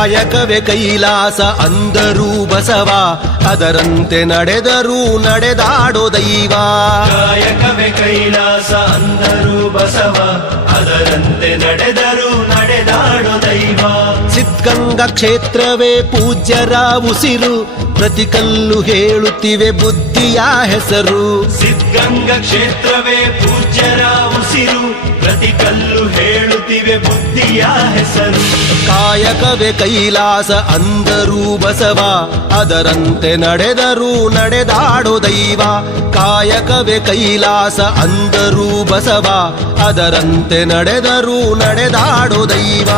ಕಾಯಕವೇ ಕೈಲಾಸ ಅಂದರೂ ಬಸವ, ಅದರಂತೆ ನಡೆದರೂ ನಡೆದಾಡೋ ದೈವ. ಕಾಯಕವೇ ಕೈಲಾಸ ಅಂದರೂ ಬಸವ, ಅದರಂತೆ ನಡೆದರೂ ನಡೆದಾಡೋ ದೈವ. ಸಿದ್ಧಗಂಗಾ ಕ್ಷೇತ್ರವೇ ಪೂಜ್ಯರ ಉಸಿರು, ಪ್ರತಿ ಕಲ್ಲು ಹೇಳುತ್ತಿವೆ ಬುದ್ಧಿಯ ಹೆಸರು. ಸಿದ್ಧಗಂಗಾ ಕ್ಷೇತ್ರವೇ ಪೂಜ್ಯರ ಉಸಿರು, ಪ್ರತಿ ಕಲ್ಲು ಹೇಳುತ್ತಿವೆ ಬುದ್ಧಿಯ ಹೆಸರು. ಕಾಯಕವೇ ಕೈಲಾಸ ಅಂದರೂ ಬಸವ, ಅದರಂತೆ ನಡೆದರೂ ನಡೆದಾಡೋ ದೈವ. ಕಾಯಕವೇ ಕೈಲಾಸ ಅಂದರೂ ಬಸವ, ಅದರಂತೆ ನಡೆದರೂ ನಡೆದಾಡೋ ದೈವ.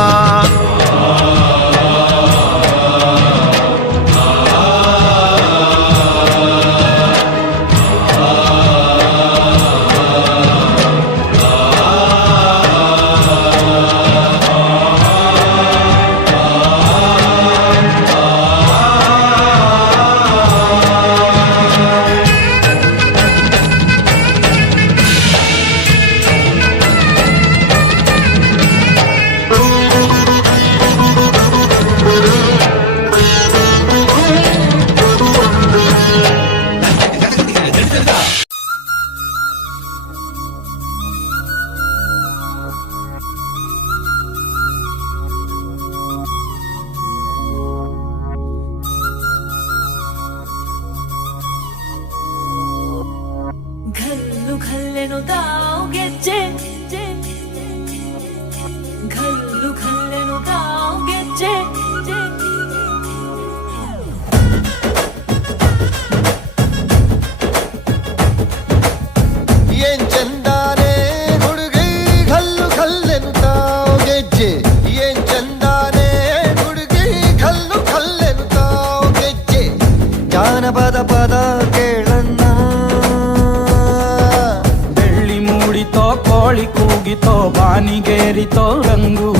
घल्लू घल्लेनुदाव ಗೆಜ್ಜೆ, घल्लू घल्लेनुदाव ಗೆಜ್ಜೆ. ಏನ್ ಚಂದಾನೆ ಹುಡುಗಿ ಘಲ್ಲು ಘಲ್ಲೆನುತ್ತಾವ್ ಗೆಜ್ಜೆ. ಏನ್ ಚಂದಾನೆ ಹುಡುಗಿ ಘಲ್ಲು ಘಲ್ಲೆನುತ್ತಾವ್ ಗೆಜ್ಜೆ. ಜಾನಪದ ಪದ ಕೇಳಣ್ಣ, ಕೋಳಿ ಕೂಗಿತೋ ಬಾನಿಗೇರಿತೋ ರಂಗು.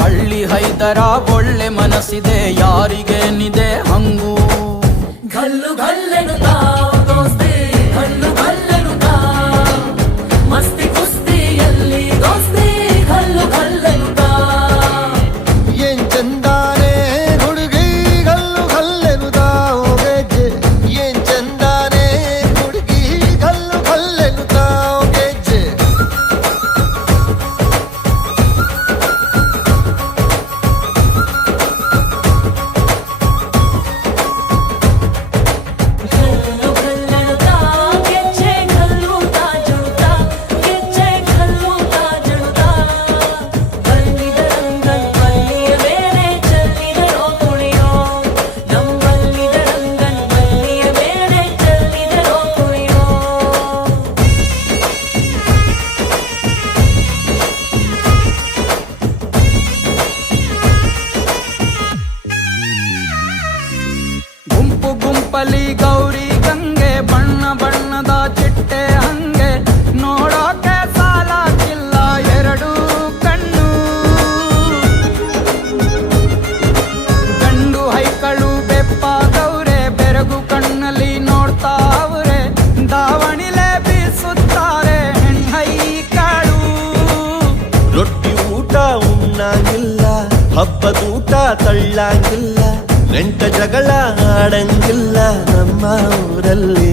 ಹಳ್ಳಿ ಹೈದರ ಒಳ್ಳೆ ಮನಸ್ಸಿದೆ, ಯಾರಿಗೇನಿದೆ ಹಂಗು. घल्लू घल्लेनुदाव ದೋಸ್ತಿ, घल्लू घल्लेनुदाव ಮಸ್ತಿ ಕುಸ್ತಿಯಲ್ಲಿ ದೋಸ್ತಿ, घल्लू घल्लेनुदाव. ಏನ್ ಚಂದಾನೆ ಹುಡುಗಿ ಘಲ್ಲು ಘಲ್ಲೆನುತ್ತಾವ್ ಗೆಜ್ಜೆ. ಏನ್ ಚಂದಾನೆ ಹುಡುಗಿ ಘಲ್ಲು ಘಲ್ಲೆನುತ್ತಾವ್ ಗೆಜ್ಜೆ. घल्लू घल्लेनुदाव ಗೆಜ್ಜೆ, घल्लू ತಾ ಜುಡುತ್ತಾ ಗೆಜ್ಜೆ, घल्लू ತಾ ಜುಡುತ್ತಾ. ಬಲ್ಲಿದ ರಂಗನ್ ಬಲ್ಲಿಯ ಮೇಲೆ ಚೆಲ್ಲಿದರೋ ಕುಣಿಯೋ, ನಮ್ಮಲ್ಲಿದ ರಂಗನ್ ಬಲ್ಲಿಯ ಮೇಲೆ ಚೆಲ್ಲಿದರೋ ಕುಣಿಯೋ. ಗುಂಪು ಗುಂಪಲಿ ಗೌರಿ ಗಂಗೆ, ಬಣ್ಣ ಬಣ್ಣದ ಚಿಟ್ಟೆ ಹಂಗೆ. ನೋಡೋಕೆ ಸಾಲಾಗಿಲ್ಲ ಎರಡು ಕಣ್ಣು. ಗಂಡು ಹೈಕಳು ಬೆಪ್ಪಾಗವ್ರೆ, ಬೆರಗು ಕಣ್ಣಲ್ಲಿ ನೋಡ್ತಾ ಅವ್ರೆ. ದಾವಣಿಲೆ ಬೀಸುತ್ತಾರೆ ಹೆಣ್ಣೈಕಳು. ರೊಟ್ಟಿ ಊಟ ಉಣ್ಣಂಗಿಲ್ಲ, ಹಬ್ಬದೂಟ ತಳ್ಳಂಗಿಲ್ಲ, ನೆಂಟ ಜಗಳ ಆಡಂಗಿಲ್ಲ ನಮ್ಮ ಊರಲ್ಲಿ.